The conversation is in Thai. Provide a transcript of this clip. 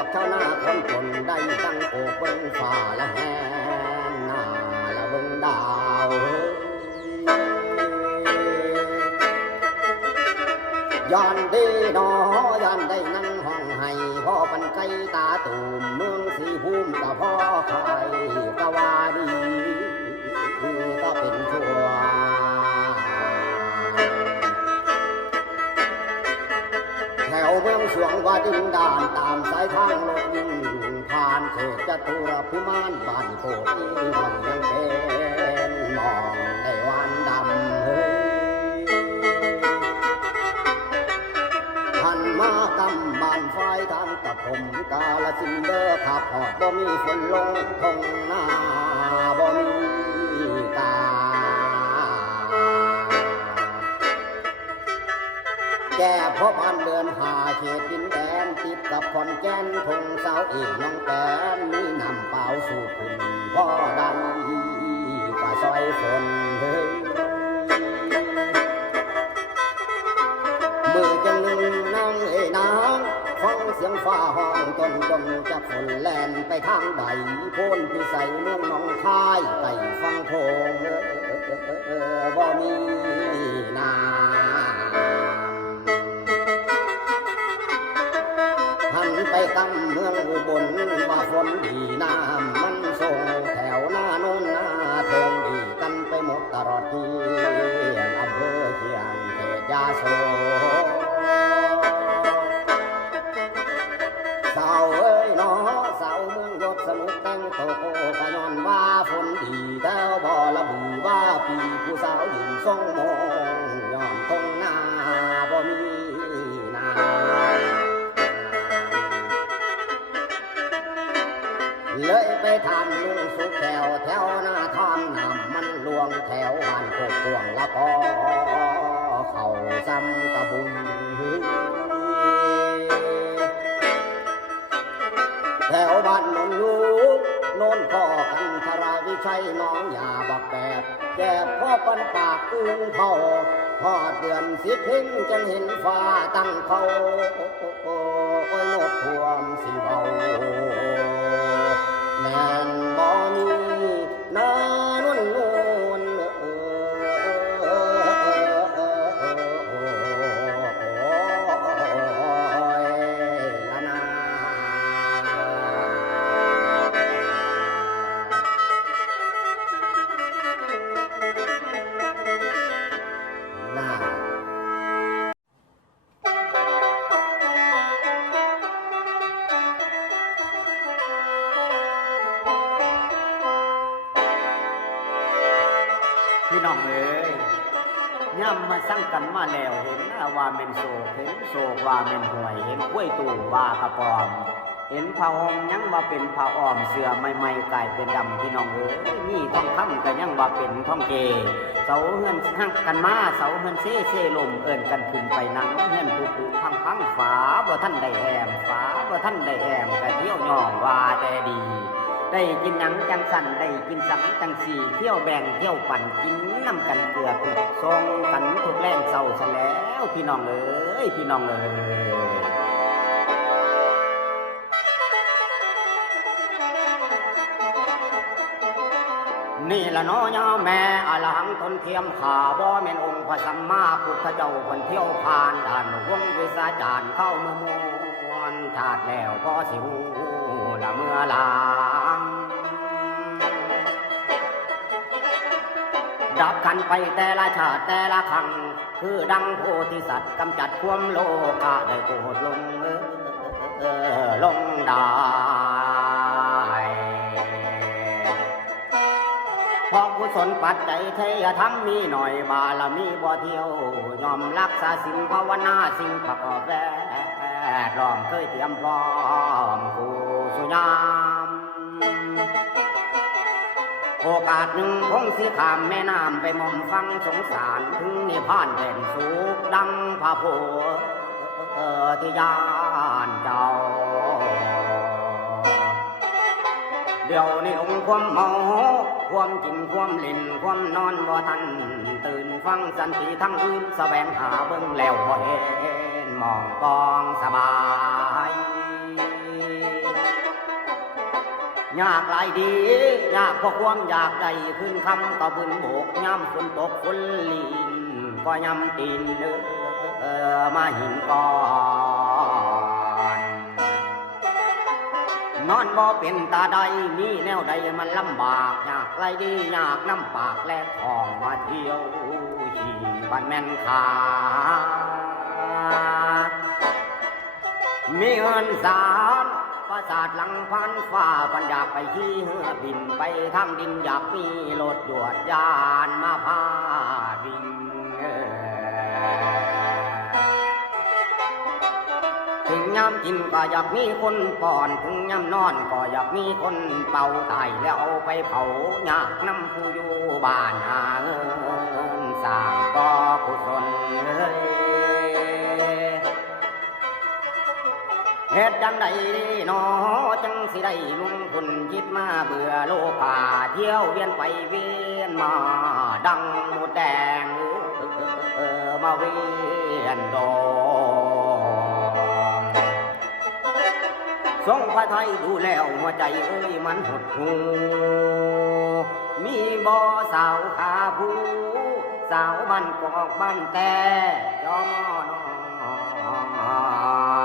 นพวกชาหนาคนจนได้ตั้งโอกเบิ้งฝ่าละแหงหน้าละเบิ้งดาวย้อนดีนอย้อนได้นั่งห้องให้พ่อปันไก่ตาตูมเมืองสีภูมิกับพ่อคอยก็ว่าดี แถวเมืองสวงว่าดินดานตามสายทางรถยิ่งผ่านเขตจตุรพิมานบ้านโคตรอีหวังยังเป็นมองในวันดำเฮ้ยหันมากำบานไฟทางกับผมกาลสินเดอขับหอดบ่มีฝนลงทงหน้าบ่มีตา แก่พ่อพันเดินหาเขตดินแดนติดกับคอนแก่นทงเสาเอกน้องแกนนี่นำเป่าสู่ขึ้นพ่อดันป่าซอยฝนเฮ้ยมือจังหนึ่งนางเอ้นางฟังเสียงฟ้าห้องจนจนจะฝนแลนไปทางใดโพ้นพิสัยเมืองหน้องคายไต่ฟังโพงเออเออเออเออบ่มีนา นดีน้ำมันส่งแถวหน้าโน้นหน้าทงดีกันไปหมดตลอดที่อำเภอเชียงเขตยาโสสาวเอ้ยหนอสาวเมืองยศสมุทรแต่งโตโกกะย้อนว่าฝนดีแต่บ่ระบือว่าปีผู้สาวหญิงทรงมอง เลยไปทำลุงสุขแถวแถวหน้าทอมนำมันลวงแถวบ้านโคกพวงล้วก็เข้าซ้ำกระบุงแถวบ้านนนลูกนนพ่อกันทราวิชัยน้องอย่าบักแบบแก่พ่อปันปากอึ้งเขาพอเดือนสิบพิงจังเห็นฟ้าตั้งเขาโอ้ยโนดท่วมสิเบา แพี่น้องเอ้ยย่ำมาสั่งกันมาแล้วเห็นหน้าว่าเป็นโศกเห็นโศกว่าเป็นห่วย เห็นกล้วยตู่ว่ากระปอม เห็นผ้าห่มยังว่าเป็นผ้าอ้อมเสื้อใหม่ๆกลายเป็นดำพี่น้องเอ้ยนี่ท้องคำก็ยังว่าเป็นท้องเกเสาเฮือนหักกันมาเสาเฮือนเซ่เซ่ลมเอินกันขึ้นไปนังเฮือนผูผูพังพังฝาบ่ท่านได้แอมฝาบ่ท่านได้แอมกะเที่ยวย่องว่าแต่ดี ได้กินหนังจังสันได้กินสังจังสีเที่ยวแบ่งเที่ยวปั่นกินน้ำกันเกลือเกลือทรงกันทุกแรงเศร้าซะแล้วพี่น้องเอ้ยพี่น้องเอ้ยนี่ละน้อยาแม่อรหังทนเทียมขาบ่แม่นองค์พระสัมมาพุทธเจ้าคนเที่ยวผ่านด่านวงวิสาจารเข้าเมืองมวนชาติแล้วพอสิหูละเมื่อลา งดับกันไปแต่ละชาติแต่ละครั้งคือดังโพธิสัตว์กำจัดความโลภะได้โกรธลงเออลงได้เพราะกุศลปัจจัยเทยธรรมมีหน่อยบารมีบ่เที่ยวยอมรักษาสิ่งภาวนาสิ่งประกอบแวดล้อมเคยเตรียมพร้อมผู้สุยา โอกาสหนึ่งคงสิขามแม่น้ำไปหม่อมฟังสงสารถึงนิพพานแด่นสุขดังพระโพธิญาณเจ้า เดี๋ยวนี้องค์ความเมาความกินความเล่นความนอนบ่ทัน ตื่นฟังสันติทั้งอื่นแสวงหาเบิ่งแล้วบ่เห็นมองกองสบาย ยากหลายดีอยากพอความอยากใดขึ้นคำก็บึนโบกย่ำฝนตกฝนลีนก็ย่ำตีนเออมาหินก่อนนอนบ่เป็นตาใดมีแนวใดมันลำบากอยากไรดีอยากน้ำปากและทองมาเที่ยวขี่บันแม่นขามีเงินสาร ประสาทหลังพันฟ้าปัญญากไปที่เหือบินไปทางดินอยากมีรถยวดยานมาพาบินเอ่อถึงยามกินก็อยากมีคนป้อนถึงยามนอนก็อยากมีคนเป่าตายแล้วเอาไปเผายากน้ำผู้อยู่บ้านหาเงิน ตุจังใดนอจังสิได้ลุงคุณยิดมาเบื่อโลกาเที่ยวเวียนไปเวียนมา ดังหมูแดงเออมาเวียนดองทรงพระไทยดูแล้วหัวใจเอ้ยมันหดหูมีบ่อสาวขาผู้สาวบ้านกอกบ้านแต่ยอมอนอ